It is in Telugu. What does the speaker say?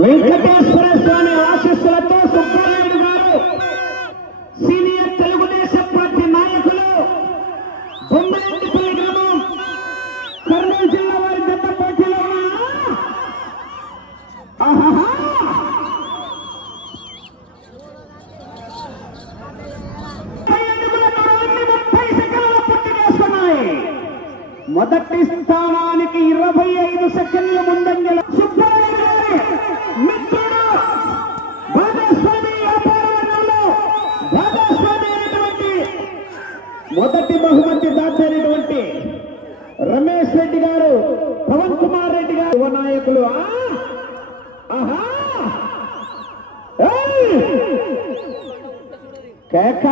వెంకటేశ్వర స్వామి ఆశీస్సులతో సుబ్బారాయుడు గారు సీనియర్ తెలుగుదేశం పార్టీ నాయకులు బొమ్మరెడ్డిపల్లి గ్రామం కర్నూలు జిల్లా వారి జత పోటీలో మొదటి స్థానానికి 25 సెకండ్ల ముందంజల సుబ్బారాయుడు గారి మిత్రుడు భాగస్వామి వ్యాపారంలో భాగస్వామి అయినటువంటి మొదటి బహుమతి దాచైనటువంటి రమేష్ రెడ్డి గారు, పవన్ కుమార్ రెడ్డి గారు యువ నాయకులు. కేక